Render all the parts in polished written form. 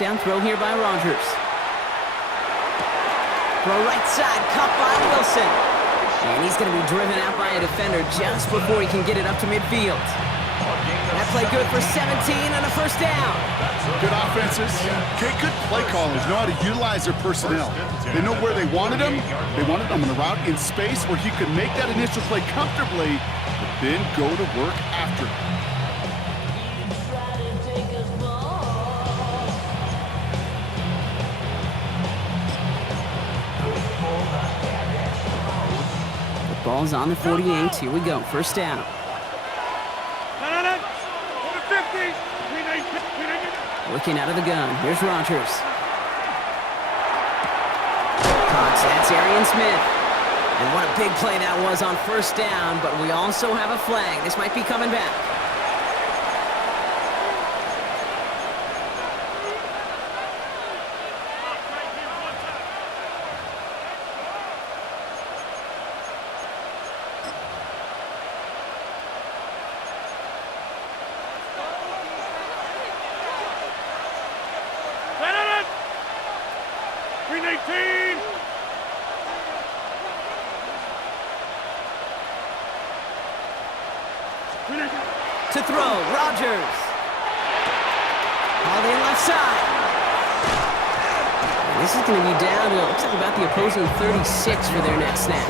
down throw here by Rodgers. Throw right side, caught by Wilson. And he's going to be driven out by a defender just before he can get it up to midfield. That play good for 17 and a first down. Good offenses. Okay, good play callers know how to utilize their personnel. They know where they wanted him. They wanted him on the route in space where he could make that initial play comfortably, but then go to work after. The ball's on the 48. Here we go. First down. Looking out of the gun. Here's Rodgers. Cox, that's Arian Smith. And what a big play that was on first down, but we also have a flag. This might be coming back. To throw, Rodgers. All the left side. And this is going to be down to, looks like about the opposing 36 for their next snap.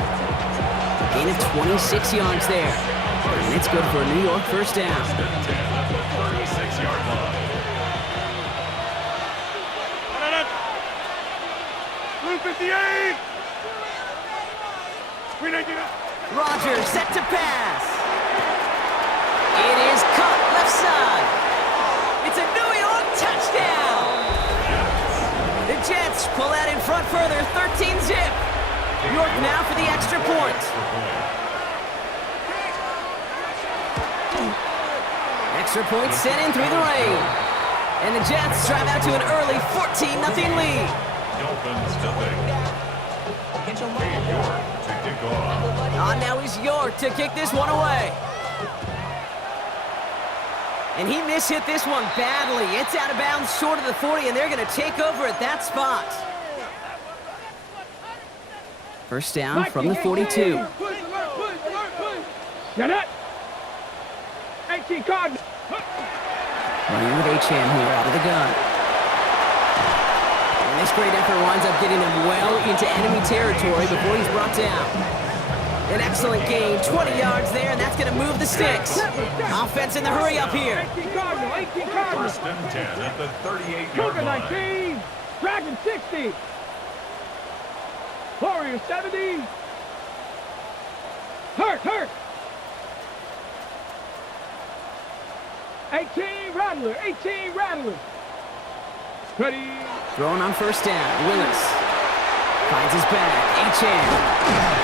Gain of 26 yards there. And it's good for a New York first down. 36-yard line. Blue 58. Rodgers set to pass. It is caught left side. It's a New York touchdown. The Jets pull that in front further, 13-zip. York now for the extra point. Extra point sent in through the rain. And the Jets drive out to an early 14-0 lead. Dolphins nothing. York to kick off. On now is York to kick this one away. And he mishit this one badly. It's out of bounds short of the 40, and they're going to take over at that spot. First down from the 42. Get it! 18 card. Running with H.M. here out of the gun. And this great effort winds up getting him well into enemy territory before he's brought down. An excellent gain, 20 yards there, and that's going to move the sticks. Offense in the hurry up here. 18 Cardinal, 18 Cardinal. First and 10 at the 38-yard Cougar line. 19, Dragon 60, Warrior 70, Hurt, 18 Rattler, ready. Throwing on first down, Willis finds his back, H.M.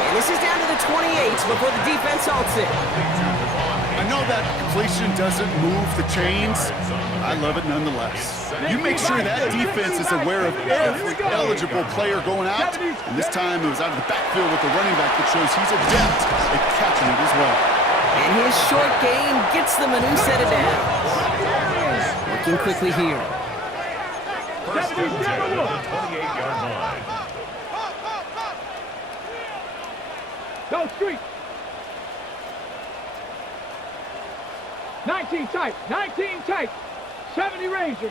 And this is down to the 28 before the defense halts it. I know that completion doesn't move the chains. I love it nonetheless. You make sure that defense is aware of every eligible player going out. And this time it was out of the backfield with the running back that shows he's adept at catching it as well. And his short gain gets them a new set of downs. Working quickly here. First and 10 at the 28-yard line. Go street. 19 tight. 70 Ranger.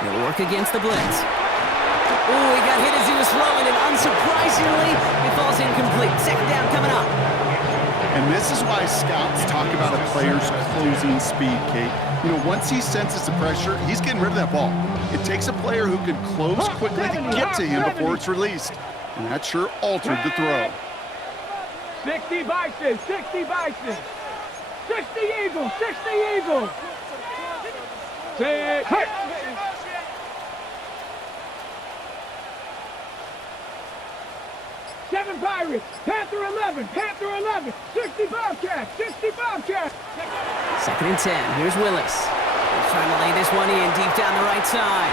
He'll work against the blitz. Oh, he got hit as he was throwing, and unsurprisingly, it falls incomplete. Second down coming up. And this is why scouts talk about a player's closing speed, Kate. You know, once he senses the pressure, he's getting rid of that ball. It takes a player who can close quickly to get to him before it's released. And that sure altered the throw. 60 Bison. 60 Eagles. 7 Pirates. Panther 11. 60 Bobcats. Second and 10. Here's Willis. He's trying to lay this one in deep down the right side.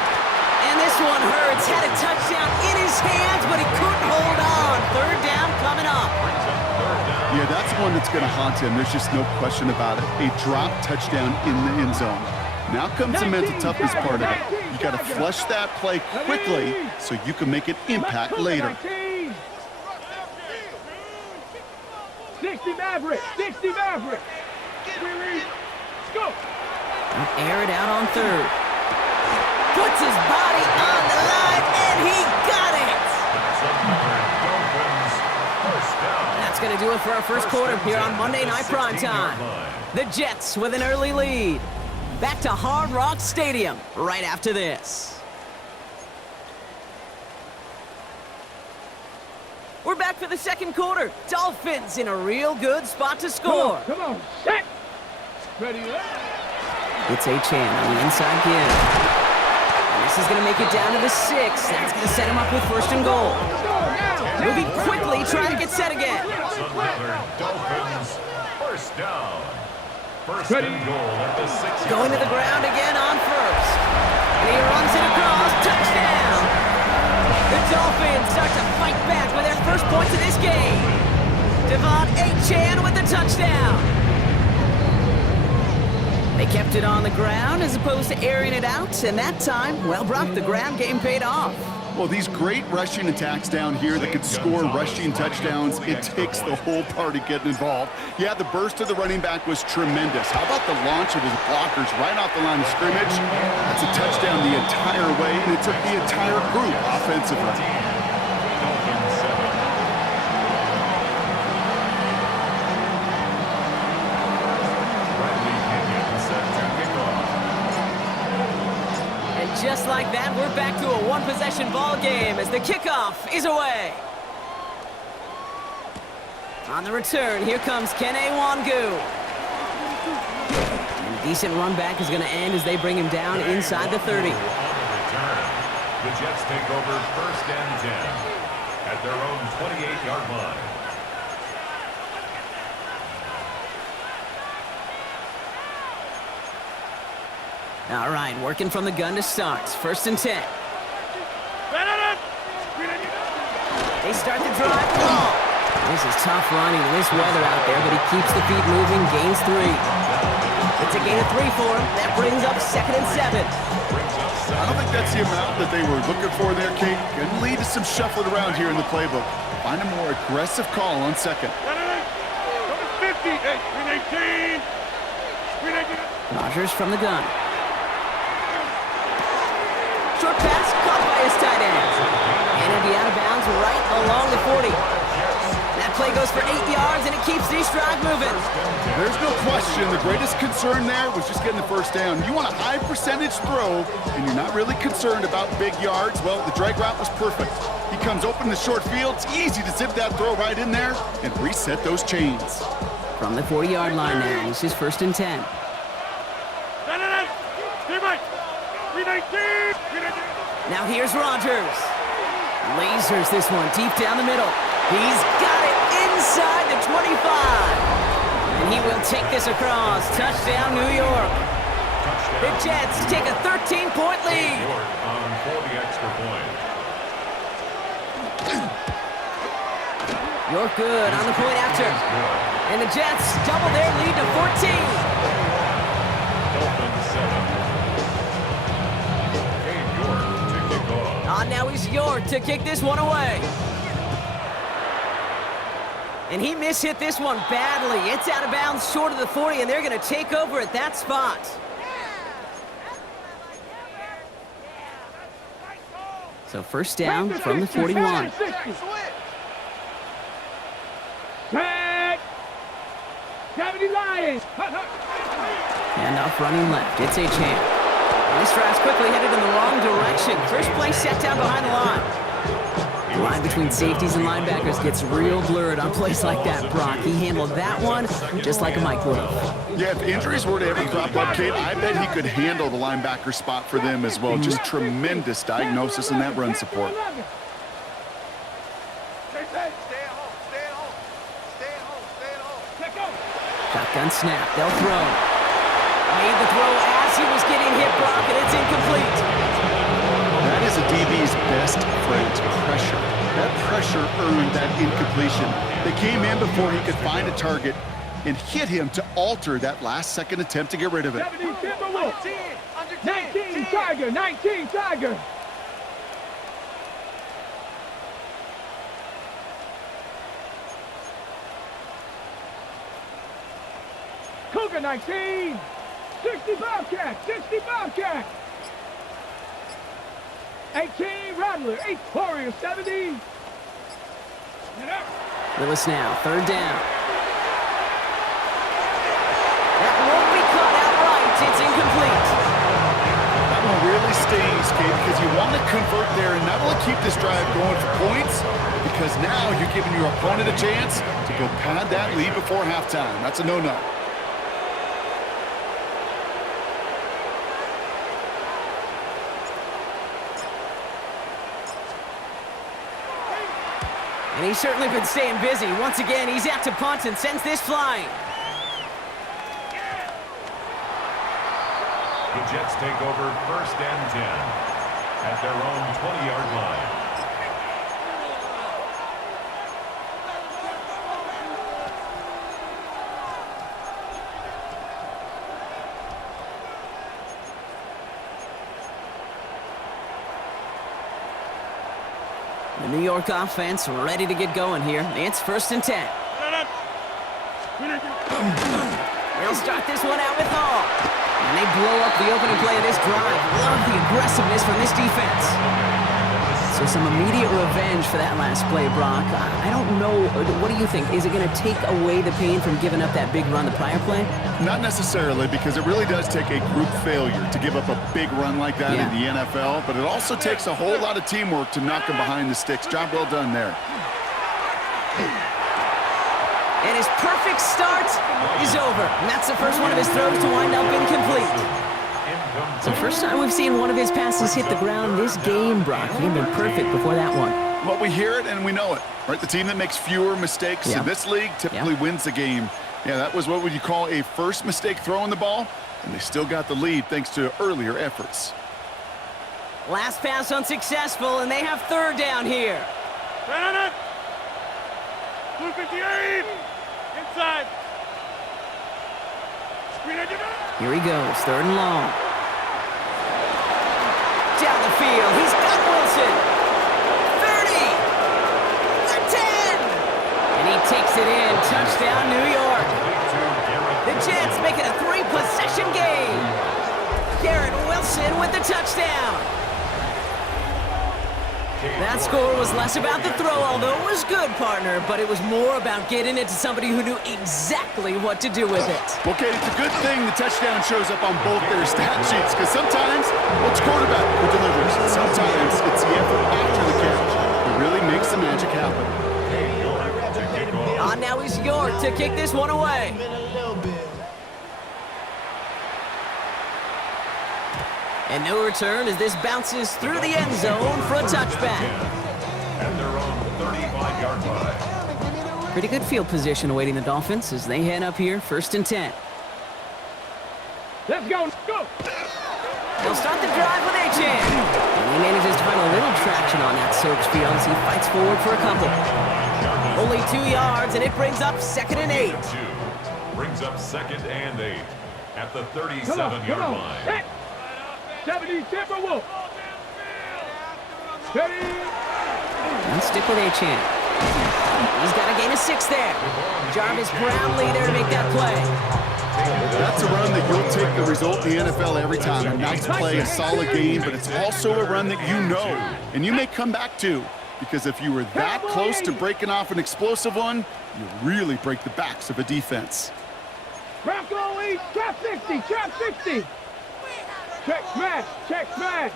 And this one hurts. Had a touchdown in his hands, but he couldn't hold on. Third down coming up. Yeah, that's one that's going to haunt him. There's just no question about it. A drop touchdown in the end zone. Now comes the mental toughness part of it. You got to flush that play quickly so you can make an impact later. 60 Maverick, 60 Maverick. Go. Air it out on third. Puts his body on the line, and he got it! That's going to do it for our first quarter here on Monday Night Primetime. The Jets with an early lead. Back to Hard Rock Stadium right after this. We're back for the second quarter. Dolphins in a real good spot to score. Come on, set. Ready, It's Achan on the inside give. And this is going to make it down to the 6. That's going to set him up with first and goal. Moving quickly, trying to get set again. Dolphins, first down. First and goal at the 6. Going to the ground again on first. And he runs it across. Touchdown! The Dolphins start to fight back with their first points of this game. Devon Achan with the touchdown. They kept it on the ground as opposed to airing it out, and that time, well, Brock, the ground game paid off. Well, these great rushing attacks down here that could score rushing touchdowns, it takes the whole party getting involved. Yeah, the burst of the running back was tremendous. How about the launch of his blockers right off the line of scrimmage? That's a touchdown the entire way, and it took the entire group offensively. Just like that, we're back to a one-possession ball game as the kickoff is away. On the return, here comes Kene Wangu. And a decent run back is going to end as they bring him down inside the 30. On the return, the Jets take over first and 10 at their own 28-yard line. All right, working from the gun to start. First and 10. They start the drive. Ball. This is tough running in this weather out there, but he keeps the feet moving, gains 3. It's a gain of 3 for him. That brings up second and 7. I don't think that's the amount that they were looking for there, King. Can lead to some shuffling around here in the playbook. Find a more aggressive call on second. 50, 18. Rodgers from the gun. Short pass caught by his tight end. And it'll be out of bounds right along the 40. That play goes for 8 yards, and it keeps this drive moving. There's no question. The greatest concern there was just getting the first down. You want a high percentage throw, and you're not really concerned about big yards. Well, the drag route was perfect. He comes open in the short field. It's easy to zip that throw right in there and reset those chains. From the 40-yard line now, this is first and 10. Now here's Rodgers. Lasers this one deep down the middle. He's got it inside the 25. And he will take this across. Touchdown, New York. The Jets take a 13-point lead. On for the extra point. York good on the point after. And the Jets double their lead to 14. Dolphins 7. Now is York to kick this one away. And he mishit this one badly. It's out of bounds short of the 40, and they're going to take over at that spot. So first down from the 41. Set. 70 Lions. And off running left. It's Achan. This drive's quickly headed in the wrong direction. First play set down behind the line. The line between safeties and linebackers gets real blurred on plays like that, Brock. He handled that one just like a Mike would have. Yeah, if injuries were to ever crop up, Kate, I bet he could handle the linebacker spot for them as well. Just tremendous diagnosis in that run support. Shotgun snap. They'll throw. Made the throw as he was getting hit, Brock, and it's incomplete. That is a DB's best friend, pressure. That pressure earned that incompletion. They came in before he could find a target and hit him to alter that last-second attempt to get rid of it. 19 Tiger, 19 Tiger. Cougar 19, 60 Bobcat, 60 Bobcat. 18 Rattler, 8 Warrior 70. Lewis now, third down. That won't be caught outright. It's incomplete. That one really stings, Kate, because you want to convert there and not only keep this drive going for points, because now you're giving your opponent a chance to go pad that lead before halftime. That's a no-no. And he's certainly been staying busy. Once again, he's out to punt and sends this flying. The Jets take over first and 10 at their own 20-yard line. The New York offense ready to get going here. It's first and 10. They'll start this one out with Hall. And they blow up the opening play of this drive. Love the aggressiveness from this defense. So some immediate revenge for that last play, Brock. I don't know. What do you think? Is it going to take away the pain from giving up that big run the prior play? Not necessarily, because it really does take a group failure to give up a big run like that in the NFL, but it also takes a whole lot of teamwork to knock them behind the sticks. Job well done there. And his perfect start is over. And that's the first one of his throws to wind up incomplete. It's the first time we've seen one of his passes hit the ground this game, Brock. He'd been perfect before that one. Well, we hear it and we know it, right? The team that makes fewer mistakes in this league typically wins the game. Yeah, that was what would you call a first mistake throwing the ball, and they still got the lead thanks to earlier efforts. Last pass unsuccessful, and they have third down here. 258! Inside! Here he goes, third and long. Down the field, he's got Wilson. 30! The 10! And he takes it in, touchdown New York. The Jets make it a 3-possession game. Garrett Wilson with the touchdown. That score was less about the throw, although it was good, partner, but it was more about getting it to somebody who knew exactly what to do with it. Okay, it's a good thing the touchdown shows up on both their stat sheets, because sometimes it's quarterback who delivers. Sometimes it's the effort after the catch that really makes the magic happen. On now is York to kick this one away. And no return as this bounces through the end zone for a touchback. At their own 35-yard line. Pretty good field position awaiting the Dolphins as they head up here, first and 10. Let's go, go! They'll start the drive with Achan. And he manages to find a little traction on that soaked field as he fights forward for a couple. Only 2 yards, and it brings up second and 8. Brings up second and 8 at the 37-yard line. Hey. 70 Timberwolf. 30. And stick with Achan. He's got a gain of 6 there. Jarvis Brownlee there to make that play. That's a run that you'll take the result in the NFL every time. A nice play, a solid game, but it's also a run that you know, and you may come back to, because if you were that close to breaking off an explosive one, you really break the backs of a defense. Bronco East, trap 60, trap 60. Check smash, check smash.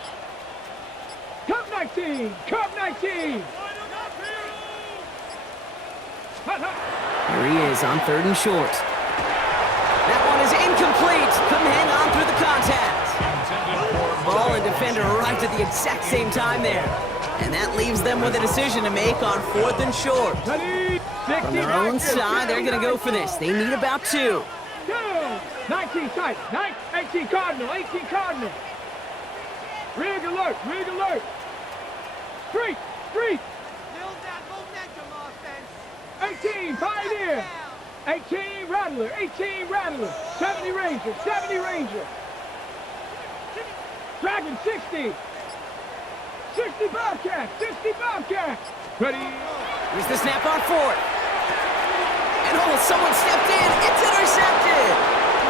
Cup 19, cup 19. Here he is on third and short. That one is incomplete. Couldn't hang on through the contact. Ball and defender arrived at the exact same time there. And that leaves them with a decision to make on fourth and short. From their own side, they're going to go for this. They need about 2. 19 tight, 18 Cardinal, 18 Cardinal. Rig alert, rig alert. Street, street. Build that momentum offense. 18 Pioneer. 18 Rattler, 18 Rattler. 70 Ranger, 70 Ranger. Dragon 60. 60 Bobcats. 60 Bobcats. Ready. Here's the snap on fourth. And someone stepped in. It's intercepted.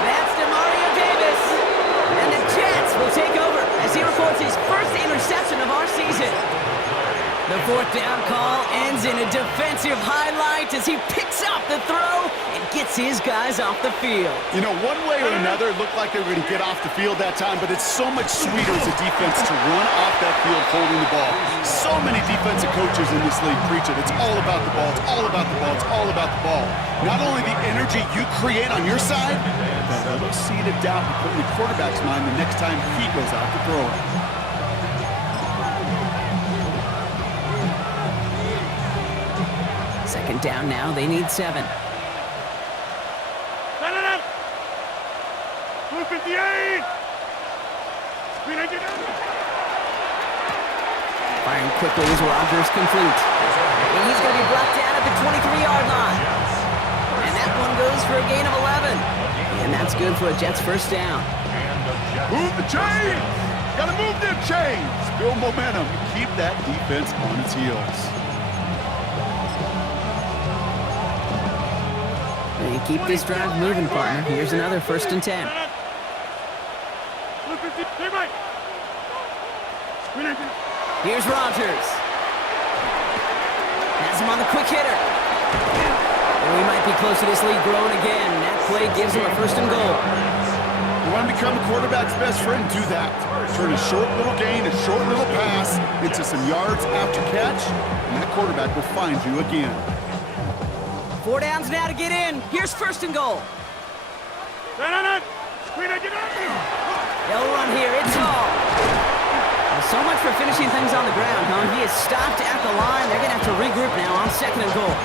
That's DeMario Davis. And the Jets will take over as he records his first interception of our season. The fourth down call ends in a defensive highlight as he picks up the throw and gets his guys off the field. You know, one way or another, it looked like they were going to get off the field that time, but it's so much sweeter as a defense to run off that field holding the ball. So many defensive coaches in this league preach it. It's all about the ball. It's all about the ball. It's all about the ball. Not only the energy you create on your side, but that little seed of doubt you put in the quarterback's mind the next time he goes out to throw it. Second down now, they need 7. Blue 58. Firing quickly as Rogers complete. And he's going to be brought down at the 23-yard line. And that one goes for a gain of 11. And that's good for a Jets first down. Move the chains! Gotta move them chains! Build momentum. Keep that defense on its heels. And keep this drive moving, partner. Here's another 1st and 10. Here's Rogers. Has him on the quick hitter. And we might be close to this lead growing again. That play gives him a 1st and goal. You want to become a quarterback's best friend? Do that. Turn a short little gain, a short little pass into some yards after catch, and that quarterback will find you again. 4 downs now to get in. Here's 1st and goal. They'll run here. It's all. Well, so much for finishing things on the ground, huh? He is stopped at the line. They're going to have to regroup now on 2nd and goal.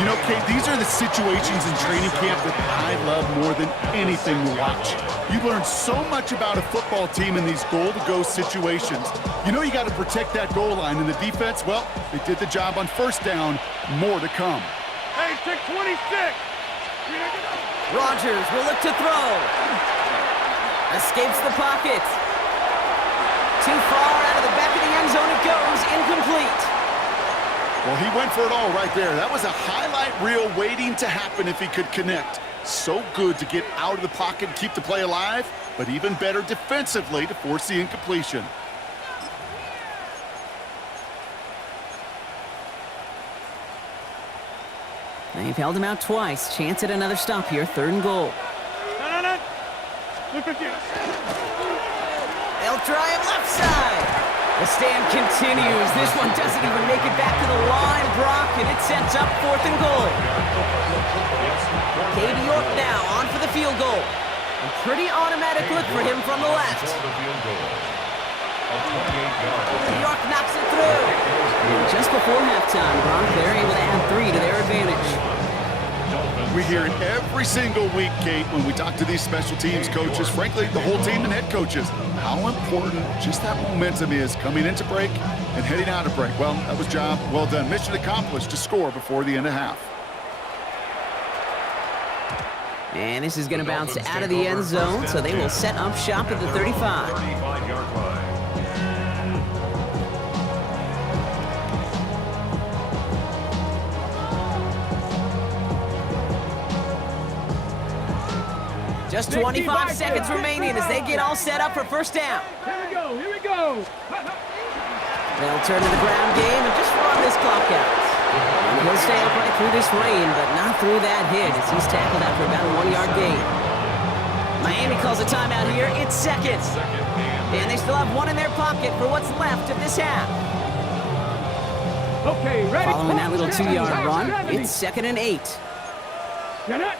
You know, Kate, these are the situations in training camp that I love more than anything to watch. You learn so much about a football team in these goal-to-go situations. You know you got to protect that goal line, and the defense, well, they did the job on 1st down. More to come. Hey, 626. Rogers will look to throw. Escapes the pocket. Too far out of the back of the end zone it goes. Incomplete. Well, he went for it all right there. That was a highlight reel waiting to happen if he could connect. So good to get out of the pocket and keep the play alive, but even better defensively to force the incompletion. They've held him out twice. Chance at another stop here. 3rd and goal. They'll try him left side. The stand continues. This one doesn't even make it back to the line, Brock, and it sets up 4th and goal. Katie York now on for the field goal. A pretty automatic look for him from the left. York knocks it through. And just before halftime, Brock, they're able to add 3 to their advantage. We hear it every single week, Kate, when we talk to these special teams coaches, frankly, the whole team and head coaches, how important just that momentum is coming into break and heading out of break. Well, that was job well done. Mission accomplished to score before the end of half. And this is going to bounce out of the end zone, so they will set up shop at the 35. 35-yard line. Just 25 seconds remaining as they get all set up for 1st down. Here we go. Here we go. They'll turn to the ground game and just run this clock out. And he'll stay upright through this rain, but not through that hit as he's tackled after about a 1-yard gain. Miami calls a timeout here. It's 2nd. And they still have 1 in their pocket for what's left of this half. Okay, ready. Following that little 2-yard run, it's 2nd and 8. Get it.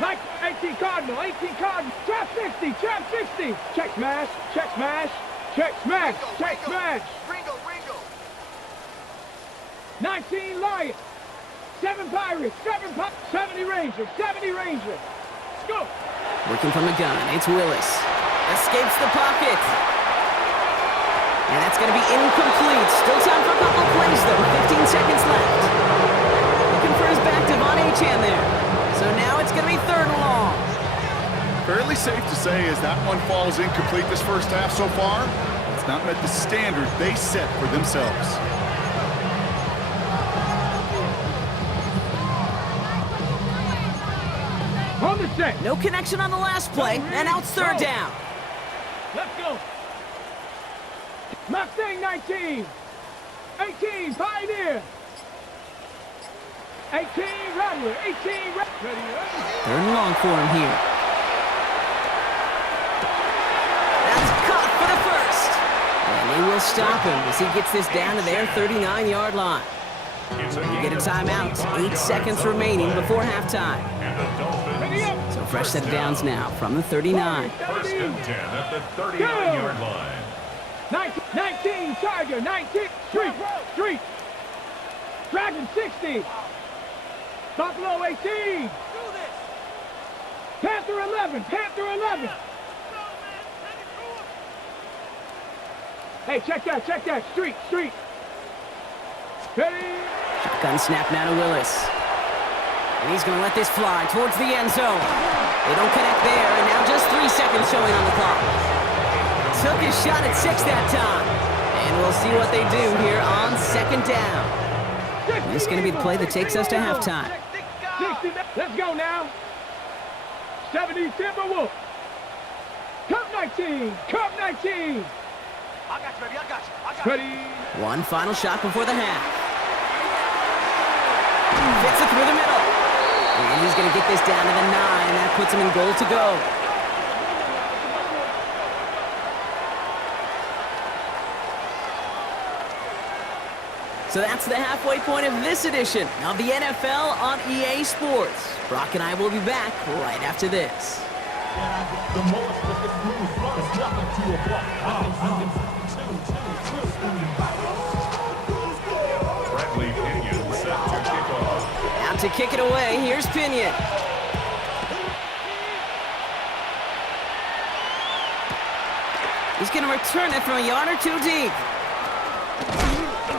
Like 18 Cardinal, 18 Cardinal. Trap 60, trap 60. Check smash, check smash, check smash, check smash. Ringo, Ringo. 19 Lions, 7 Pirates, 70 Rangers, 70 Rangers. Go. Working from the gun, it's Willis. Escapes the pocket. And that's going to be incomplete. Still time for a couple plays, though. 15 seconds left. Looking for his back, Devon Achane there. So now it's going to be 3rd and long. Fairly safe to say as that one falls incomplete this first half so far, it's not met the standard they set for themselves. On the set. No connection on the last play, and now it's third down. Let's go. Mustang 19. 18, Pioneer. 18, Rattler. 18, Rattler. Third and long for him here. That's caught for the first. And they will stop him as he gets this down to their 39-yard line. You get a timeout. 8 seconds remaining before halftime. And the Dolphins. So fresh set of downs now from the 39. First and 10 at the 39-yard line. 19, Tiger, 19, Street. Dragon 60. Buffalo 18. Panther 11. Hey, check that. Street. Ready? Shotgun snap now to Willis. And he's going to let this fly towards the end zone. They don't connect there, and now just 3 seconds showing on the clock. Took his shot at 6 that time. And we'll see what they do here on second down. This is going to be the play that takes us to halftime. 60, let's go now. 70 Timberwolves. Cup 19. I got you. Ready? One final shot before the half. Fits it through the middle. And he's going to get this down to the 9. That puts him in goal to go. So that's the halfway point of this edition of the NFL on EA Sports. Brock and I will be back right after this. Bradley Pinion set to kick off. Out to kick it away, here's Pinion. He's going to return it from a yard or two deep.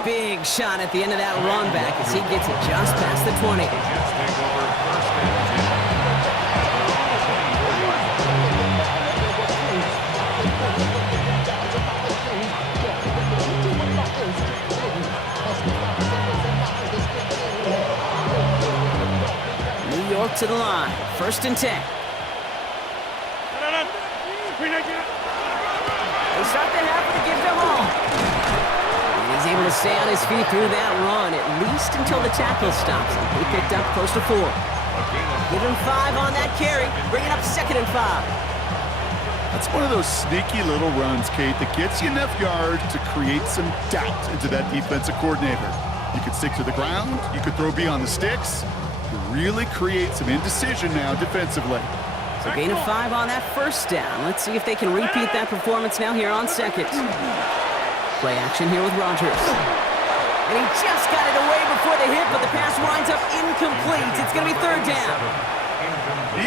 Big shot at the end of that run back as he gets it just past the 20. Jets take over first and 10. New York to the line, first and 10. They start the half with a give to Hall. And he's able to stay on his feet through that run, at least until the tackle stops him. He picked up close to 4. Give him 5 on that carry, bringing up second and 5. That's one of those sneaky little runs, Kate, that gets you enough yards to create some doubt into that defensive coordinator. You could stick to the ground, you could throw beyond the sticks, you really create some indecision now defensively. So gain of 5 on that first down. Let's see if they can repeat that performance now here on second. Play action here with Rodgers. And he just got it away before the hit, but the pass winds up incomplete. It's going to be third down.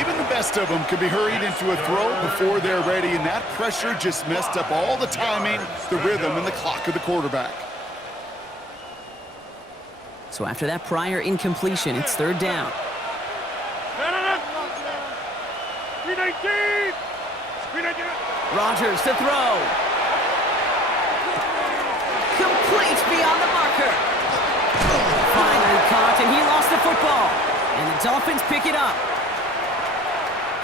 Even the best of them can be hurried into a throw before they're ready, and that pressure just messed up all the timing, the rhythm, and the clock of the quarterback. So after that prior incompletion, it's third down. Rodgers to throw. Complete beyond the marker. Finally caught, and he lost the football. And the Dolphins pick it up.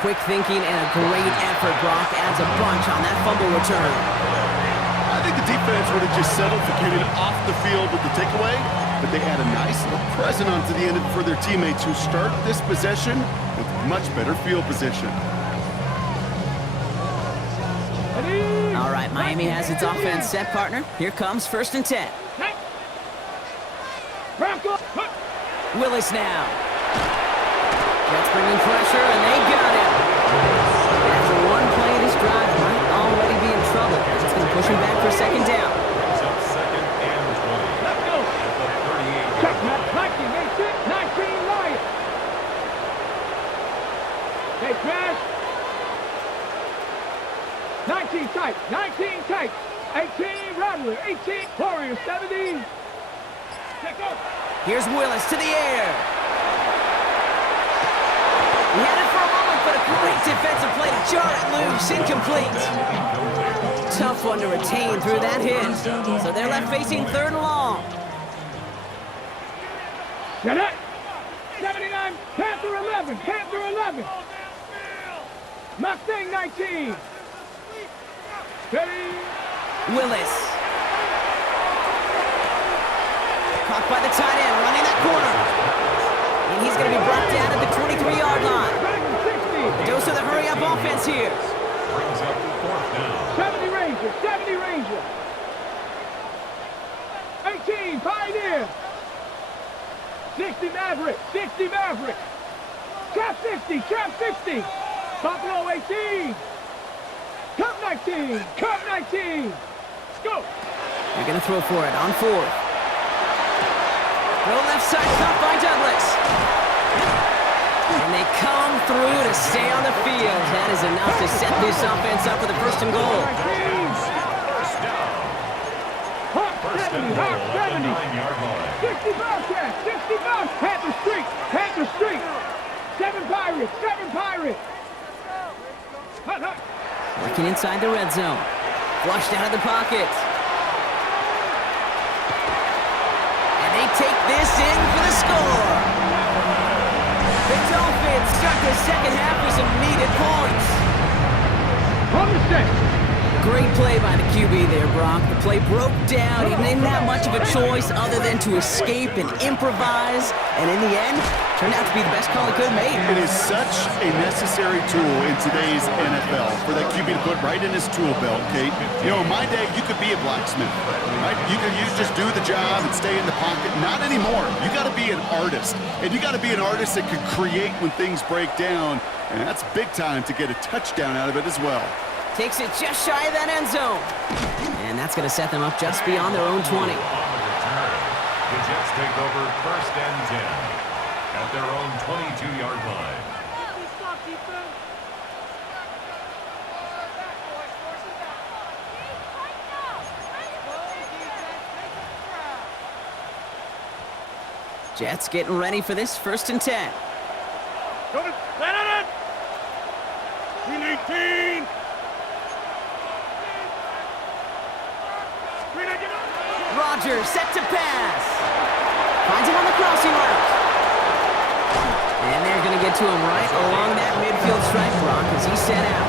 Quick thinking and a great effort. Brock adds a bunch on that fumble return. I think the defense would have just settled for getting off the field with the takeaway, but they had a nice little present onto the end for their teammates who start this possession with much better field position. All right, Miami has its offense set, partner. Here comes first and 10. Willis now. Jets bringing pressure, and they got him. And after one play in his drive, might already be in trouble. It's going to push him back for second down. It's up second and 20. Let's go. At the 38-yard line. 19 Lions. Hey, Crash. 19 tight. 18 Rattler. 18 Warriors. 70. Check up. Here's Willis to the air. He had it for a moment but a great defensive play to jar it loose. Incomplete. Tough one to retain through that hit. So they're left facing 3rd and long. Get it. 79, Panther 11, Panther 11. Mustang 19. Ready. Willis. Caught by the tight end, running that corner. And he's going to be brought down at the 23-yard line. A dose of the hurry-up offense here. Brings up 4th down. 70 Ranger, 70 Ranger. 18, Pioneer. 60 Maverick, 60 Maverick. Trap 60, Trap 60. Buffalo 18. Cup 19, Cup 19. Let's go. They're going to throw for it on 4th. Throw left side, caught by Douglas. And they come through to stay on the field. That is enough to set this offense up for the 1st and goal. First down. Hawk First 70, and goal Hawk at the 70. 9-yard line. 60 Bobcats, 60 Bobcats. Panther Street, Panther Street. 7 Pirates, 7 Pirates. Hut, hut. Working inside the red zone. Flushed out of the pocket. And they take this in for the score. The Dolphins start the second half with some needed points. On the set. Great play by the QB there, Brock. The play broke down. He didn't have much of a choice other than to escape and improvise. And in the end, turned out to be the best call he could have made. It is such a necessary tool in today's NFL for that QB to put right in his tool belt, Kate. You know, in my day, you could be a blacksmith, right? You just do the job and stay in the pocket. Not anymore. You got to be an artist. And you got to be an artist that can create when things break down. And that's big time to get a touchdown out of it as well. Takes it just shy of that end zone. And that's going to set them up just beyond their own 20. On the return, the Jets take over 1st and 10 at their own 22-yard line. Jets getting ready for this 1st and 10. Set it. 319. Rodgers set to pass. Finds him on the crossing route. And they're going to get to him right along that midfield stripe, Brock, as he set out.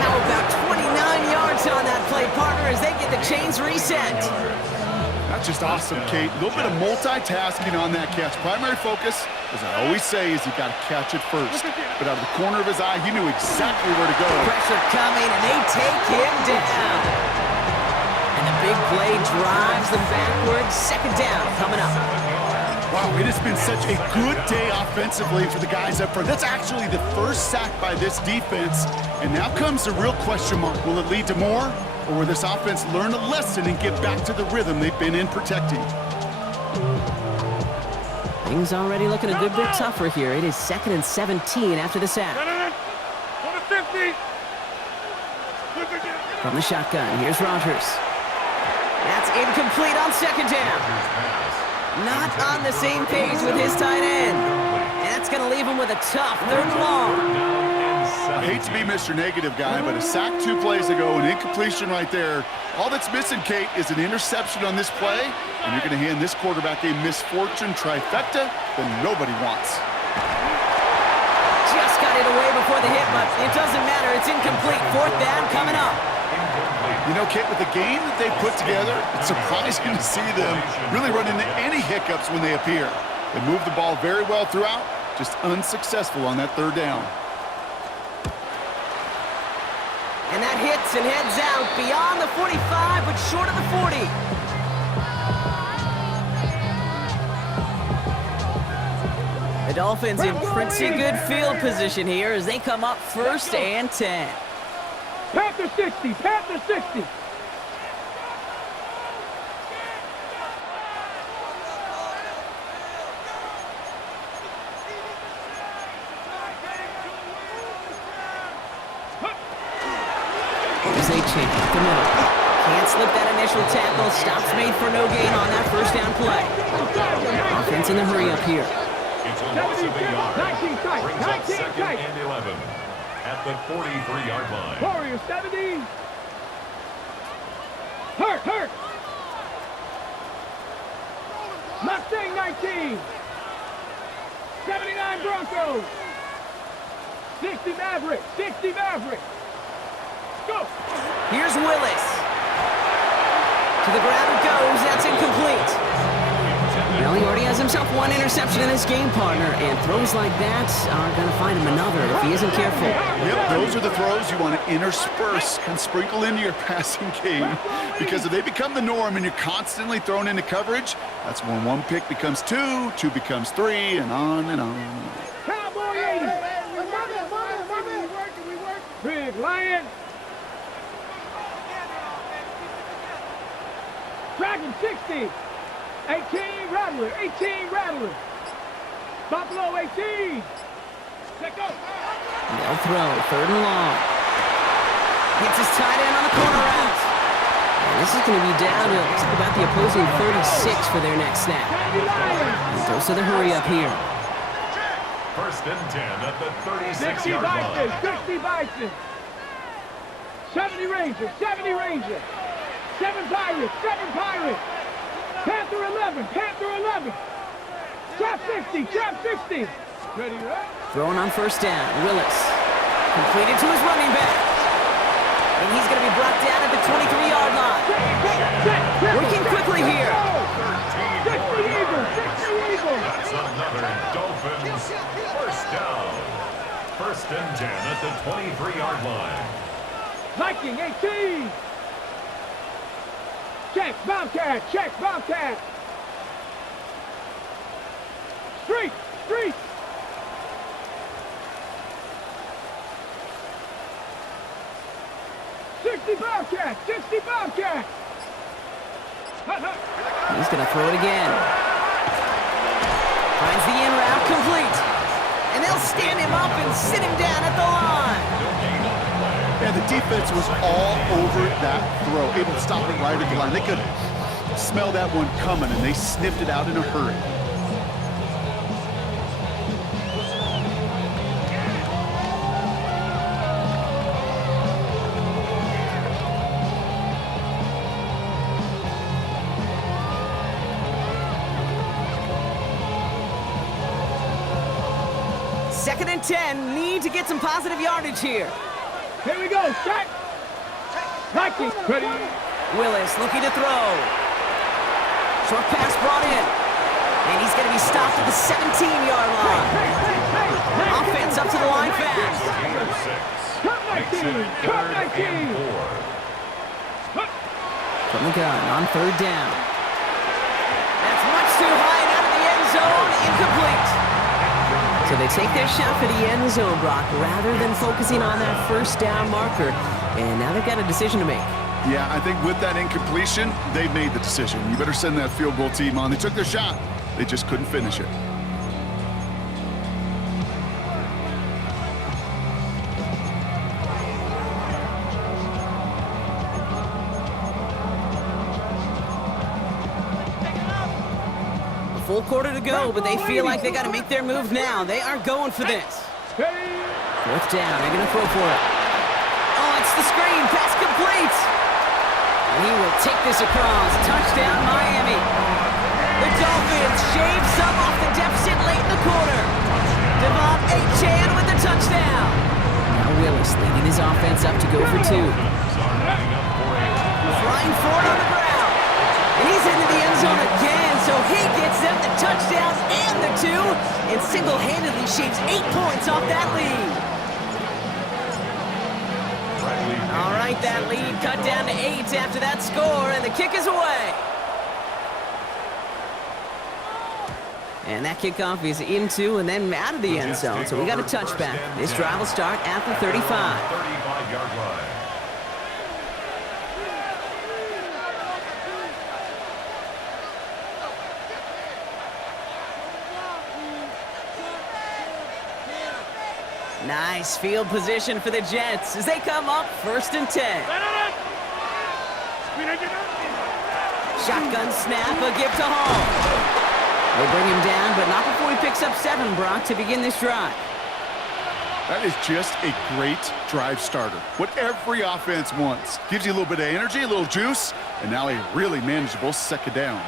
How about 29 yards on that play, partner, as they get the chains reset. That's just awesome, Kate. A little bit of multitasking on that catch. Primary focus, as I always say, is you got to catch it first. But out of the corner of his eye, he knew exactly where to go. Pressure coming, and they take him down. And the big play drives them backwards. 2nd down coming up. Wow, it has been such a good day offensively for the guys up front. That's actually the first sack by this defense. And now comes the real question mark. Will it lead to more? Or will this offense learn a lesson and get back to the rhythm they've been in protecting? Things already looking a good bit tougher here. It is 2nd and 17 after the sack. From the shotgun, here's Rodgers. That's incomplete on 2nd down. Not on the same page with his tight end. And that's going to leave him with a tough 3rd and long. I hate to be Mr. Negative guy, but a sack 2 plays ago, an incompletion right there. All that's missing, Kate, is an interception on this play, and you're going to hand this quarterback a misfortune trifecta that nobody wants. Just got it away before the hit, but it doesn't matter. It's incomplete. 4th down coming up. You know, Kate, with the game that they've put together, it's surprising to see them really run into any hiccups when they appear. They move the ball very well throughout, just unsuccessful on that 3rd down. And that hits and heads out beyond the 45, but short of the 40. The Dolphins in pretty good field position here as they come up 1st and 10. Panther 60, Panther 60. Here's a chance up the middle. Can't slip that initial tackle. Stops made for no gain on that 1st down play. Offense in the hurry up here. It's a loss of 8 yards. 19 tight. Brings up 19 second tight. and 11 at the 43-yard line. Warriors 70. Hurt. Mustang 19. 79 Broncos. 60 Mavericks. Go. Here's Willis. To the ground it goes. That's incomplete. Well, he already has himself one interception in his game, partner, and throws like that are going to find him another if he isn't careful. Yep, those are the throws you want to intersperse and sprinkle into your passing game, because if they become the norm and you're constantly thrown into coverage, that's when one pick becomes two, two becomes three, and on and on. Cowboy 80. Big Lion. Dragon 60. 18 Rattler. Buffalo 18. Let go. They'll throw, 3rd and long. Hits his tight end on the corner route. And this is going to be down to looks like about the opposing 36 for their next snap. And those are the hurry up here. 1st and 10 at the 60 36-yard line. Bison. 70 Rangers. 7 Pirates. Panther 11. Trap 60. Ready, right? Throwing on 1st down. Willis. Completed to his running back. And he's going to be brought down at the 23-yard line. Working quickly here. 60 Eagles. That's another Dolphins 1st down. 1st and 10 at the 23-yard line. Viking 18. Check Bobcat. Street. 60 Bobcat. He's going to throw it again. Finds the in route complete. And they'll stand him up and sit him down at the line. Yeah, the defense was all over that throw, able to stop it right at the line. They could smell that one coming, and they sniffed it out in a hurry. Second and 10. Need to get some positive yardage here. Here we go. Check. Viking. Ready. Willis looking to throw. Short pass brought in. And he's going to be stopped at the 17-yard line. Offense up to the line fast. Cut 19. From the gun on 3rd down. That's much too high and out of the end zone. Incomplete. So they take their shot for the end zone, Brock, rather than focusing on that 1st down marker. And now they've got a decision to make. Yeah, I think with that incompletion, they've made the decision. You better send that field goal team on. They took their shot. They just couldn't finish it. Full quarter to go, but they feel like they got to make their move now. They are going for this. 4th down. They're going to throw for it. Oh, it's the screen. Pass complete. And he will take this across. Touchdown, Miami. The Dolphins shave some off the deficit late in the quarter. Devon Achane with the touchdown. Now Willis leading his offense up to go for 2. Flying forward on the ground. And he's into the end zone again, so he gets them the touchdowns and the 2, and single-handedly shaves 8 points off that lead. All right, that lead cut down to 8 after that score, and the kick is away. And that kickoff is into and then out of the end zone, so we got a touchback. This drive will start at the 35. 35-yard line. Nice field position for the Jets as they come up 1st and 10. Shotgun snap, a give to Hall. They bring him down, but not before he picks up 7, Brock, to begin this drive. That is just a great drive starter. What every offense wants. Gives you a little bit of energy, a little juice, and now a really manageable second down.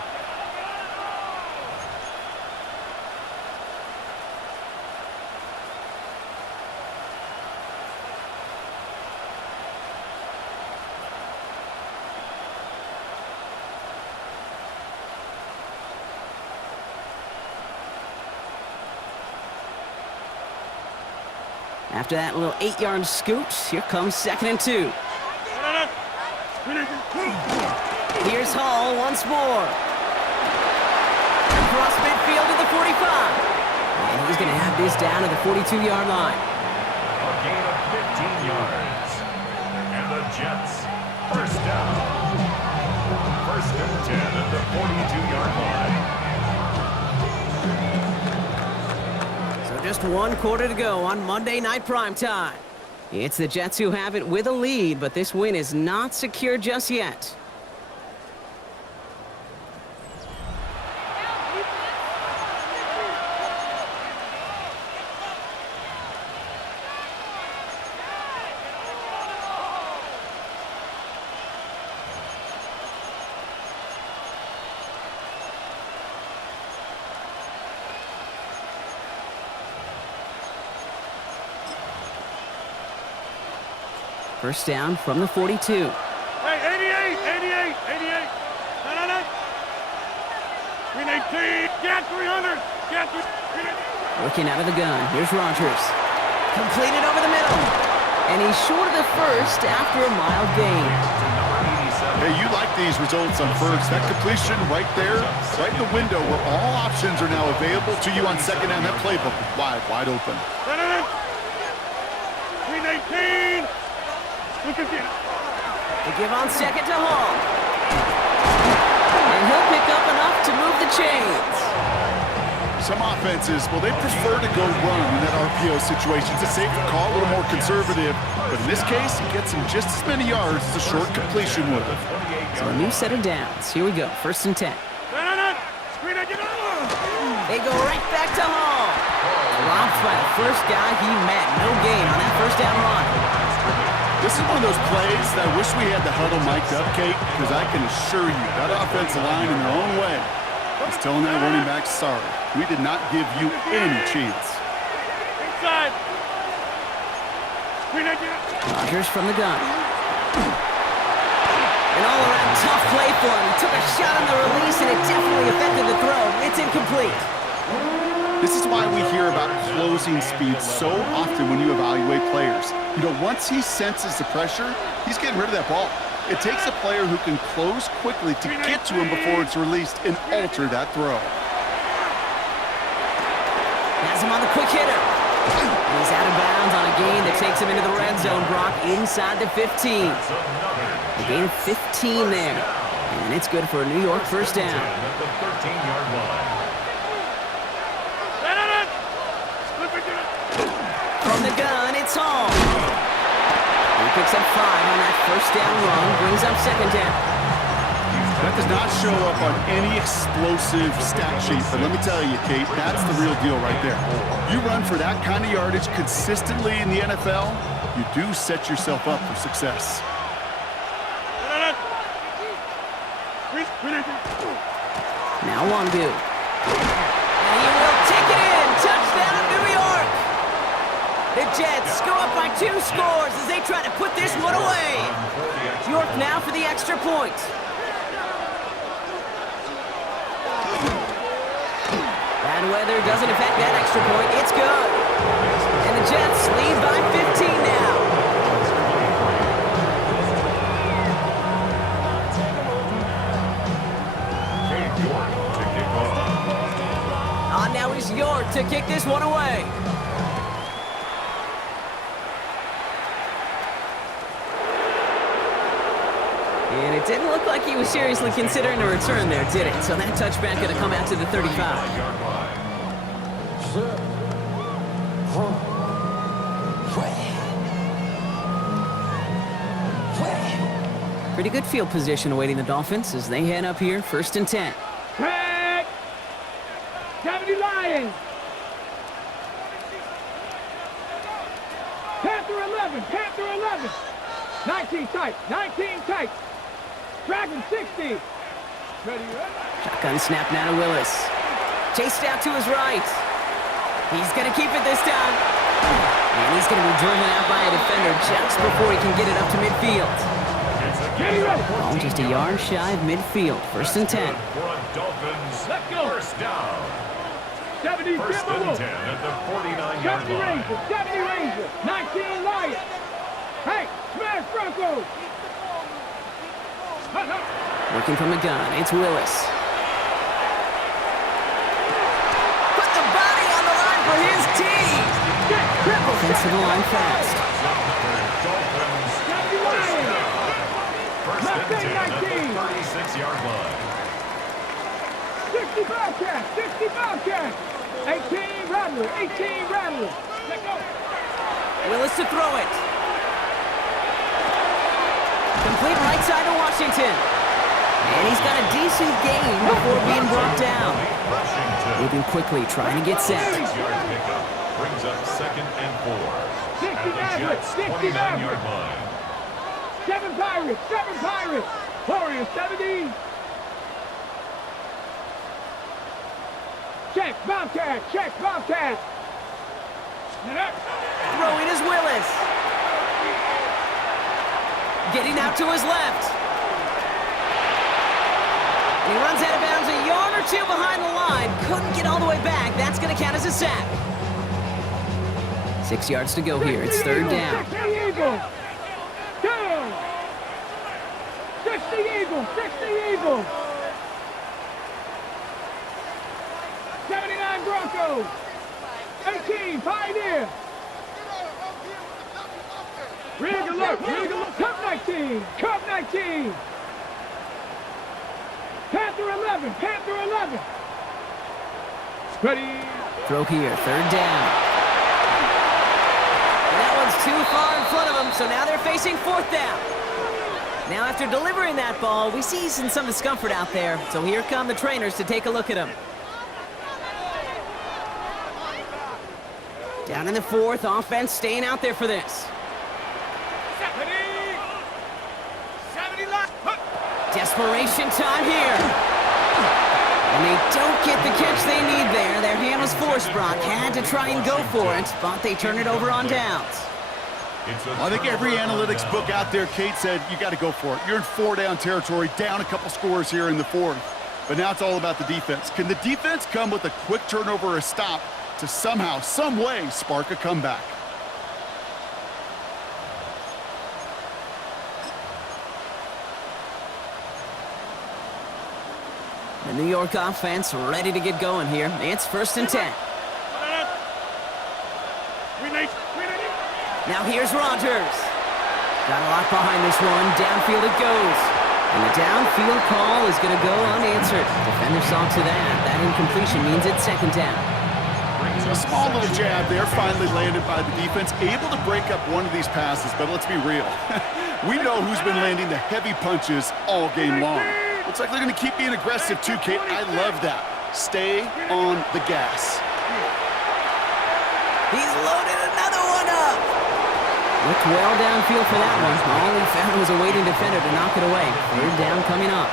After that little 8-yard scoot, here comes 2nd and 2. Here's Hall once more. Across midfield to the 45. And he's going to have this down to the 42-yard line. A gain of 15 yards. And the Jets, first down. 1st and 10 at the 42-yard line. Just 1 quarter to go on Monday Night Primetime. It's the Jets who have it with a lead, but this win is not secure just yet. First down from the 42. Hey, 88. No. 318. Get 300. Get 300. Looking out of the gun. Here's Rogers. Completed over the middle. And he's short of the first after a mild gain. Hey, you like these results on first. That completion right there, right in the window where all options are now available to you on second down. That playbook wide open. 318. Look at you. They give on 2nd to Hall. And he'll pick up enough to move the chains. Some offenses, well, they prefer to go run in that RPO situation. It's a safer call, a little more conservative. But in this case, he gets him just as many yards as a short completion would have. So a new set of downs. Here we go, 1st and 10. They go right back to Hall. Dropped by the first guy he met. No gain on that first down run. This is one of those plays that I wish we had the huddle mic'd up, Kate, because I can assure you that offensive line in their own way is telling that running back, sorry, we did not give you any chance. Inside. Rogers from the gun. An all-around tough play for him. He took a shot on the release, and it definitely affected the throw. It's incomplete. This is why we hear about closing speed so often when you evaluate players. You know, once he senses the pressure, he's getting rid of that ball. It takes a player who can close quickly to get to him before it's released and alter that throw. Has him on the quick hitter. And he's out of bounds on a gain that takes him into the red zone, Brock, inside the 15. A gain of 15 there. And it's good for a New York first down. At the 13-yard line. From the gun, it's Hall. He picks up 5 on that first down run, brings up 2nd down. That does not show up on any explosive stat sheet, but let me tell you, Kate, that's the real deal right there. You run for that kind of yardage consistently in the NFL, you do set yourself up for success. Now Wangu. And he will take it in. Touchdown, New York. The Jets go up by 2 scores as they try to put this one away. York now for the extra point. Bad weather doesn't affect that extra point. It's good. And the Jets lead by 15 now. Now is York to kick this one away. And it didn't look like he was seriously considering a return there, did it? So that touchback going to come out to the 35. Pretty good field position awaiting the Dolphins as they head up here, 1st and 10. 19. Panther 11, Panther 11. 19 tight, 19 tight. Dragon 60. Ready, Shotgun snap now to Willis. Chased out to his right. He's going to keep it this time. And he's going to be driven out by a defender just before he can get it up to midfield. Ball just a yard shy of midfield. First and 10. For a Dolphins first down. 70 First and 10 at the 49-yard 70 line. Ranger, 70 Ranger. 19 Lion. Hey, smash Broncos. Working from the gun, it's Willis. Put the body on the line for his team. Offensive line fast. Dolphins first and 10 at the 36-yard line. 60 Bobcat, 60 Bobcat. 18 Rattler, 18 Rattler. Let go. Willis to throw it. Complete right side to Washington. And he's got a decent gain before being brought down. Moving quickly, trying to get set. 6-yard pickup brings up second and 4. 60 At the Jets' 29-yard line. 7 Pirates, 7 Pirates. Warriors 70. Check Bobcat, check Bobcat. Throwing is Willis. Getting out to his left. And he runs out of bounds a yard or two behind the line. Couldn't get all the way back. That's going to count as a sack. 6 yards to go here. It's third down. 60 Eagle. Down. 60 Eagle, 60 Eagle. 79 Broncos. 18 Pioneer. Rig alert, rig alert. Cup 19, Cup 19. Panther 11, Panther 11. Ready. Throw here, third down. And that one's too far in front of them, so now they're facing fourth down. Now after delivering that ball, we see some discomfort out there, so here come the trainers to take a look at him. Down in the fourth, offense staying out there for this. Desperation time here. And they don't get the catch they need there. Their hand was forced, Brock. Had to try and go for it, but they turn it over on downs. Well, I think every analytics book out there, Kate, said you got to go for it. You're in 4-down territory, down a couple scores here in the fourth. But now it's all about the defense. Can the defense come with a quick turnover or a stop to somehow, some way, spark a comeback? The New York offense ready to get going here. It's first and 10. Now here's Rodgers. Got a lot behind this one. Downfield it goes. And the downfield call is going to go unanswered. Defender saw to that. That incompletion means it's second down. A small little jab there, finally landed by the defense. Able to break up one of these passes, but let's be real. We know who's been landing the heavy punches all game long. Looks like they're going to keep being aggressive too, Kate. I love that. Stay on the gas. He's loaded another one up. Looked well downfield for that one. All he found was a waiting defender to knock it away. Third down coming up.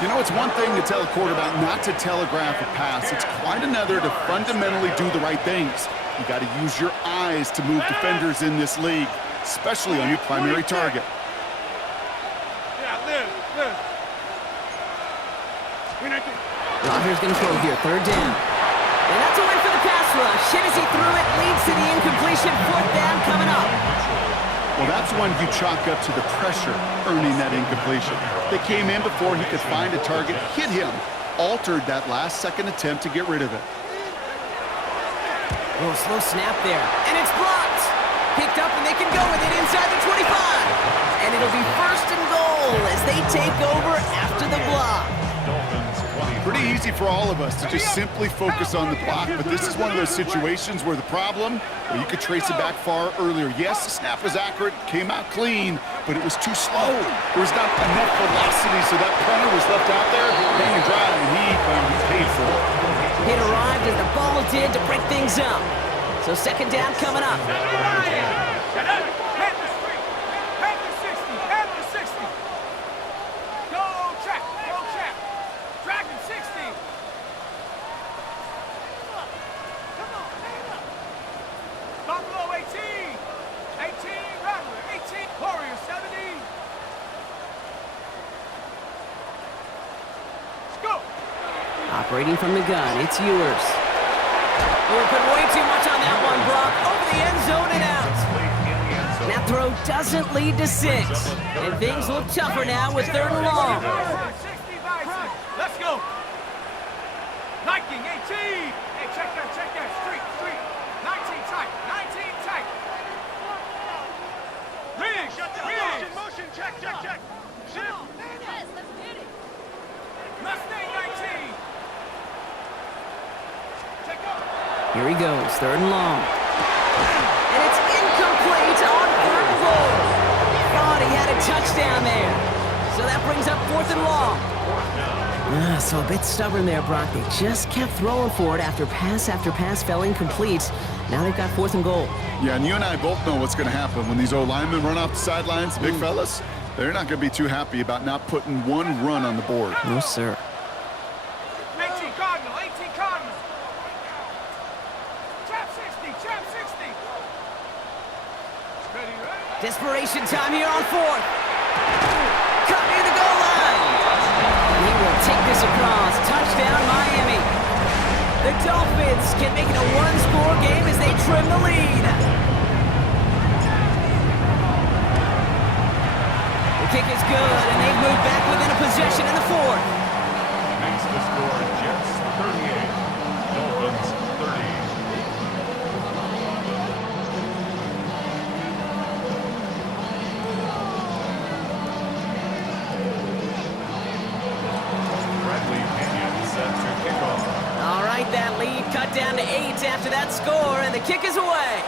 You know, it's one thing to tell a quarterback not to telegraph a pass. It's quite another to fundamentally do the right things. You got to use your eyes to move defenders in this league, especially on your primary target. Rodgers going to throw here, third down. And that's a win for the pass rush. Hit as he threw it, leads to the incompletion. Fourth down coming up. Well, that's one you chalk up to the pressure earning that incompletion. They came in before he could find a target, hit him, altered that last-second attempt to get rid of it. Oh, slow snap there. And it's blocked. Picked up, and they can go with it inside the 25. And it'll be first and goal as they take over after the block. Pretty easy for all of us to just simply focus on the block, but this is one of those situations where the problem, well, you could trace it back far earlier. Yes, the snap was accurate, came out clean, but it was too slow. There was not enough velocity, so that punter was left out there hanging dry, and he paid for it. Hit arrived as the ball did to break things up. So second down coming up. Head to 60, head to 60. Go track, Dragon 60. Buffalo 18, Rattler 18, Warrior 70. Go. Operating from the gun, it's Ewers. Oh, put way too much on that one, Brock. Over the end zone and out. That throw doesn't lead to 6. And things look tougher now with 3rd and long. 60 Bison. Let's go. Viking 18. Hey, check that. Street. 19 tight. Rig. Motion. Check. Shift. Mustang 19. Check up. Here he goes, 3rd and long. And it's incomplete on 3rd and goal. Thought he had a touchdown there. So that brings up 4th and long. So a bit stubborn there, Brock. They just kept throwing for it after pass fell incomplete. Now they've got 4th and goal. Yeah, and you and I both know what's going to happen when these O-linemen run off the sidelines, big fellas. They're not going to be too happy about not putting one run on the board. No, sir. 18 Cardinal. Trap 60. Ready? Desperation time here on 4th. Cut near the goal line. He will take this across. Touchdown, Miami. The Dolphins can make it a 1-score game as they trim the lead. The kick is good, and they've moved back within a possession in the 4th. Makes the score Jets 38, Dolphins 30. Bradley Pinion set to kick off. All right, that lead cut down to 8 after that score, and the kick is away.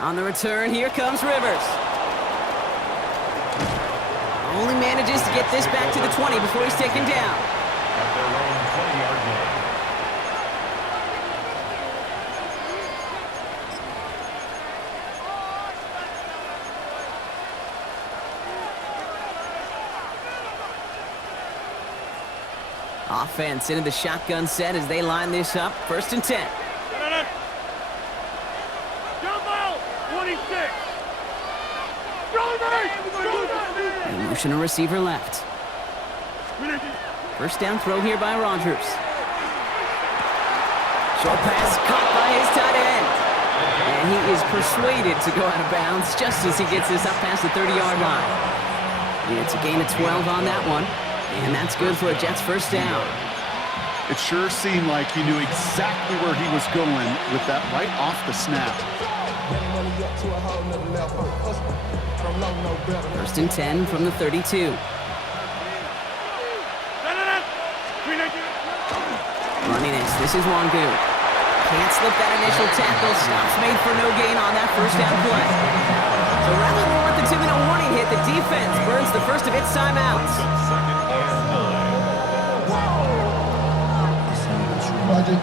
On the return, here comes Rivers. Only manages to get this back to the 20 before he's taken down. At their own 20-yard line. Offense into the shotgun set as they line this up. 1st and 10. Jump out. 26. They motion a receiver left. 1st down throw here by Rodgers. Short pass caught by his tight end. And he is persuaded to go out of bounds just as he gets this up past the 30-yard line. It's a gain of 12 on that one. And that's good for a Jets 1st down. It sure seemed like he knew exactly where he was going with that right off the snap. 1st and 10 from the 32. Running this is Wangu. Can't slip that initial tackle. Stops made for no gain on that 1st down play. So rather than let the 2-minute warning hit, the defense burns the first of its timeouts. 2nd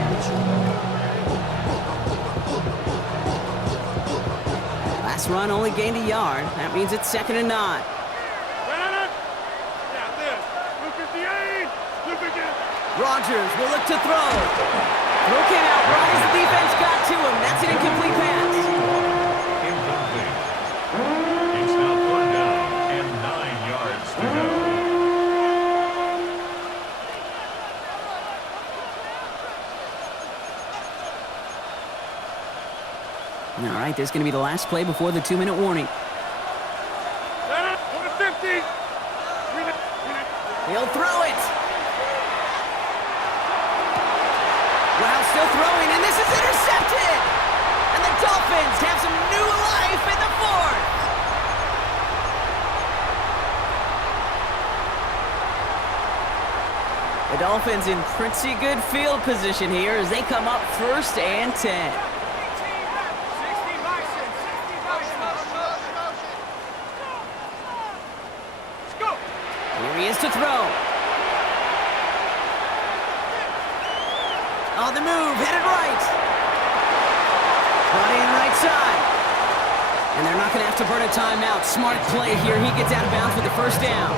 and 9. Last run only gained a yard. That means it's 2nd and 9. Rodgers will look to throw. Throw came out right as the defense got to him. That's an incomplete pass. Incomplete. It's now 3rd down and 9 yards to go. All right, this is going to be the last play before the 2-minute warning. He'll throw it. While still throwing, and this is intercepted. And the Dolphins have some new life in the 4th. The Dolphins in pretty good field position here as they come up 1st and 10. Here he is is to throw. On the move, headed right. Brought in right side. And they're not going to have to burn a timeout. Smart play here. He gets out of bounds with the first down.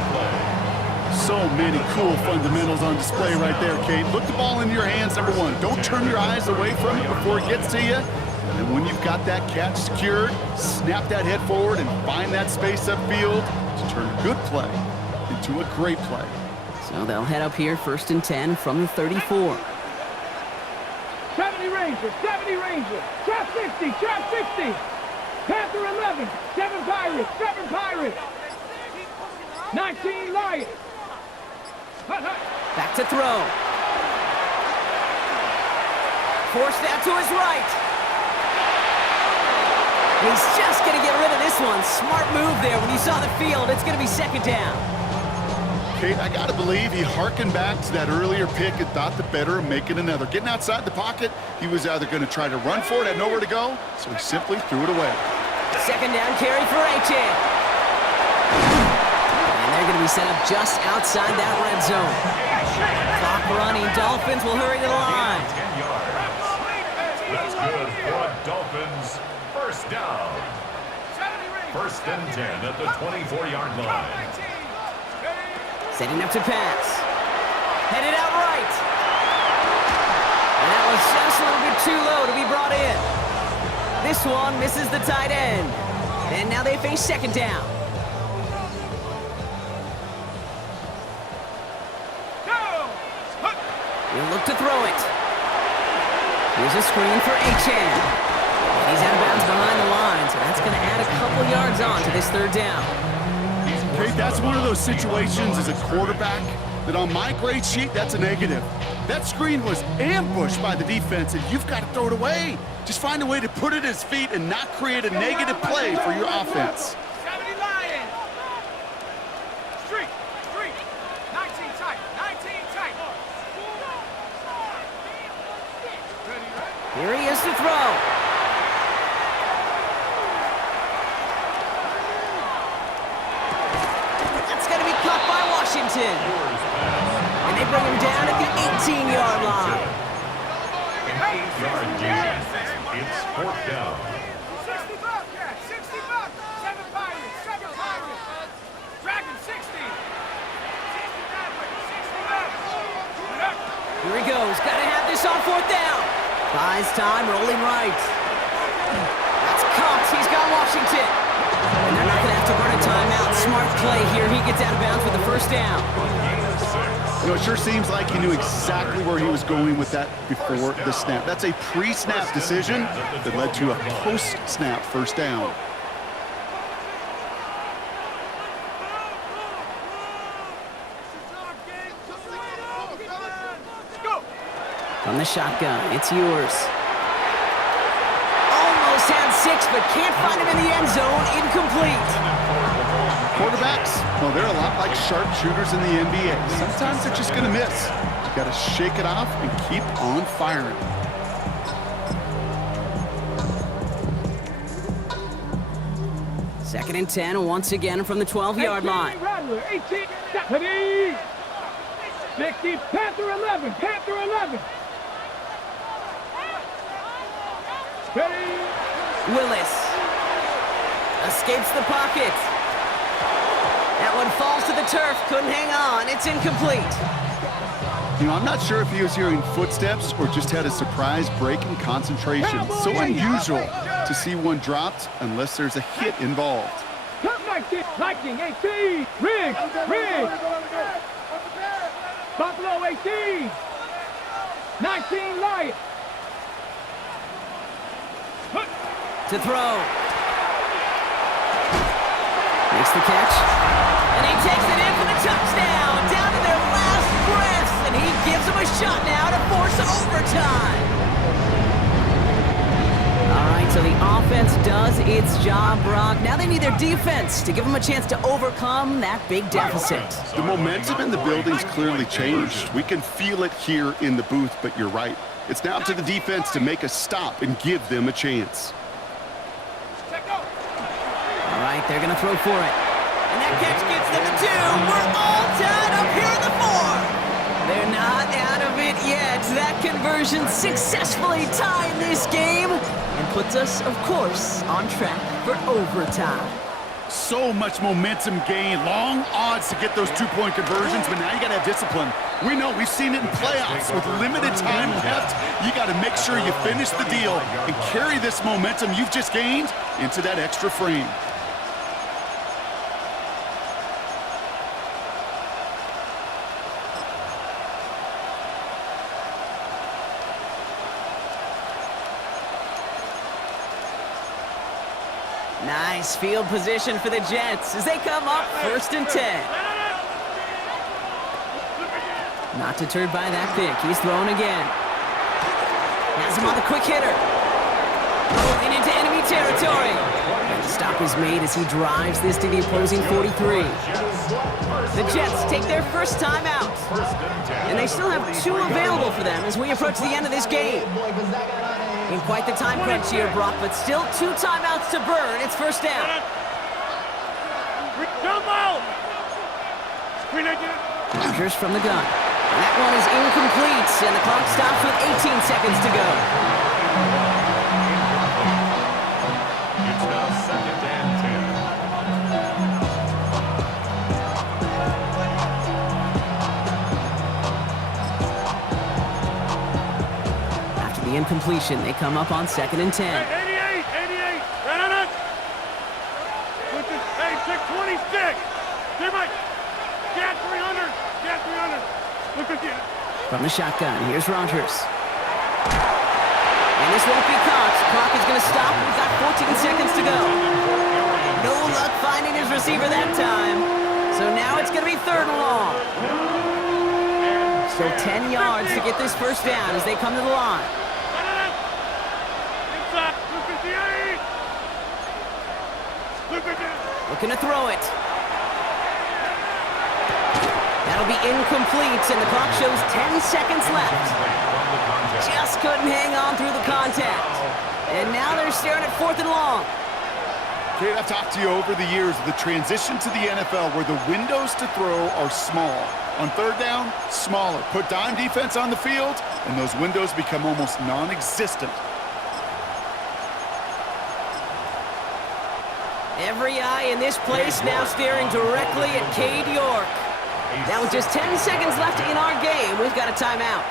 So many cool fundamentals on display right there, Kate. Look the ball in your hands, number one. Don't turn your eyes away from it before it gets to you. And when you've got that catch secured, snap that head forward and find that space upfield to turn a good play into a great play. So they'll head up here, 1st and 10 from the 34. 70 Rangers, 70 Rangers. Trap 60, trap 60. Panther 11, 7 Pirates, 7 Pirates. 19 Lions. Back to throw. Forced out to his right. He's just going to get rid of this one. Smart move there. When you saw the field, it's going to be 2nd down. Kate, I got to believe he hearkened back to that earlier pick and thought the better of making another. Getting outside the pocket, he was either going to try to run for it, had nowhere to go, so he simply threw it away. 2nd down carry for Achan. And they're going to be set up just outside that red zone. Clock running. Dolphins will hurry to the line. 10 yards. That's good for a Dolphins first down. 1st and 10 at the 24-yard line. Setting up to pass. Headed out right. And that was just a little bit too low to be brought in. This one misses the tight end. And now they face 2nd down. He'll look to throw it. Here's a screen for Achan. And he's out of bounds behind the line, so that's going to add a couple yards on to this 3rd down. Kate, that's one of those situations as a quarterback that on my grade sheet, that's a negative. That screen was ambushed by the defense, and you've got to throw it away. Just find a way to put it at his feet and not create a negative play for your offense. 70 Lions. Street. 19 tight. 19 tight. Here he is to throw. That's going to be caught by Washington. And they bring him down at the 18-yard line. An 8-yard gain. It's 4th down. 60 Bobcats. 60 Bobcats. 7 Pirates. 7 Pirates. Dragon 60. 60 Mavericks. 60 Mavericks. Here he goes. Got to have this on 4th down. Buys time, rolling right. That's Cox. He's got Washington. And they're not going to have to burn a timeout. Smart play here. He gets out of bounds with the 1st down. You know, it sure seems like he knew exactly where he was going with that before the snap. That's a pre-snap decision that led to a post-snap 1st down. From the shotgun, it's yours. Almost had 6, but can't find him in the end zone. Incomplete. Quarterbacks, well, they're a lot like sharpshooters in the NBA. Sometimes they're just going to miss. You got to shake it off and keep on firing. Second and 10, once again from the 12-yard line. Rattler, 18, 70. 60, Panther 11, Panther 11. Ready. Willis escapes the pocket. That one falls to the turf. Couldn't hang on. It's incomplete. You know, I'm not sure if he was hearing footsteps or just had a surprise break in concentration. So unusual to see one dropped unless there's a hit involved. Top 19, Viking 18, Riggs, Buffalo 18, 19 Lions. To throw. Makes the catch. And he takes it in for the touchdown. Down to their last breaths. And he gives them a shot now to force overtime. All right, so the offense does its job, Brock. Now they need their defense to give them a chance to overcome that big deficit. The momentum in the building's clearly changed. We can feel it here in the booth, but you're right. It's now up to the defense to make a stop and give them a chance. All right, they're going to throw for it. And that catch gets them to 2. We're all tied up here in the 4th. They're not out of it yet. That conversion successfully tying this game and puts us, of course, on track for overtime. So much momentum gain, long odds to get those 2-point conversions, but now you got to have discipline. We know, we've seen it in playoffs with limited time left. You got to make sure you finish the deal and carry this momentum you've just gained into that extra frame. Nice field position for the Jets as they come up 1st and 10. Not deterred by that pick. He's throwing again. Has him on the quick hitter. Rolling into enemy territory. And the stop is made as he drives this to the opposing 43. The Jets take their first time out. And they still have 2 available for them as we approach the end of this game. In quite the time crunch here, Brock, but still 2 timeouts to burn. It's 1st down. Rodgers from the gun. And that one is incomplete, and the clock stops with 18 seconds to go. It's now 2nd and 10. After the incompletion, they come up on 2nd and 10. 88, 88, right on it. Hey, 626. Hey, Mike. Get 300, get 300. Look at you. From the shotgun, here's Rodgers. And this won't be caught. Clock is going to stop. We've got 14 seconds to go. No luck finding his receiver that time. So now it's going to be 3rd and long. So 10 yards to get this 1st down as they come to the line. Looking to throw it. That'll be incomplete, and the clock shows 10 seconds left. Just couldn't hang on through the contact. And now they're staring at 4th and long. Kate, I've talked to you over the years of the transition to the NFL where the windows to throw are small. On 3rd down, smaller. Put dime defense on the field, and those windows become almost non-existent. Every eye in this place now staring directly at Cade York. Now with just 10 seconds left in our game, we've got a timeout.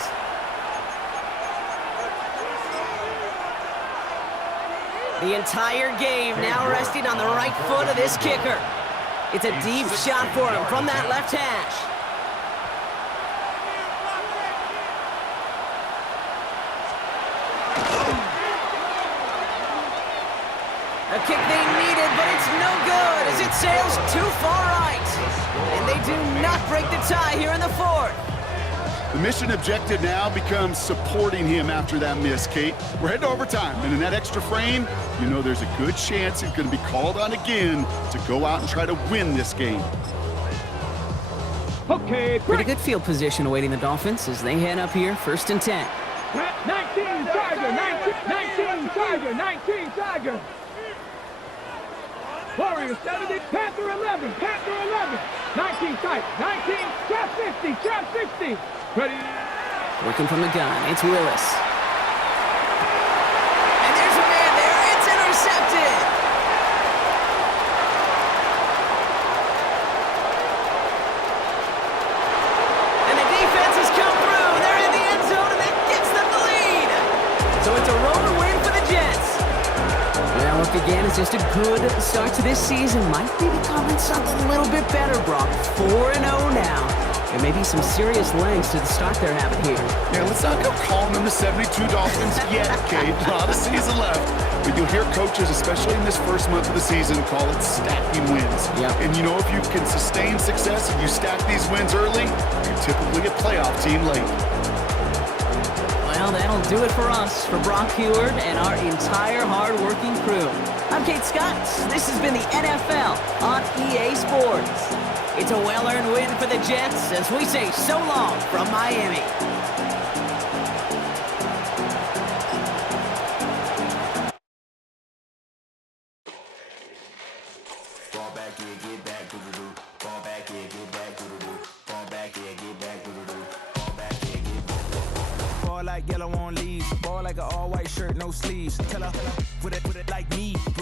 The entire game now resting on the right foot of this kicker. It's a deep shot for him from that left hash. A kick they needed, but it's no good as it sails too far right. And they do not break the tie here in the 4th. The mission objective now becomes supporting him after that miss, Kate. We're heading to overtime, and in that extra frame, you know there's a good chance he's going to be called on again to go out and try to win this game. Okay, Pretty good field position awaiting the Dolphins as they head up here, 1st and 10. 19 Tiger, 19 Tiger, 19 Tiger. Warriors 70, Panther 11, Panther 11. 19 tight, 19, trap 60, trap 60. Ready? Working from the gun, it's Willis. And there's a man there, it's intercepted! And the defense has come through, they're in the end zone, and that gives them the lead! So it's a roller win for the Jets. Well, look again, it's just a good start to this season. Might be becoming something a little bit better, Brock. 4-0 now. There may be some serious lengths to the start they're having here. Yeah, let's not go calling them the 72 Dolphins yet, Kate. A lot of season left. But you'll hear coaches, especially in this first month of the season, call it stacking wins. Yep. And you know, if you can sustain success and you stack these wins early, you're typically a playoff team late. Well, that'll do it for us, for Brock Heward and our entire hard-working crew. I'm Kate Scott. This has been the NFL on EA Sports. It's a well-earned win for the Jets as we say so long from Miami. Fall back in, get back, like yellow on leaves. Ball like an all-white shirt, no sleeves. Tell her, put it.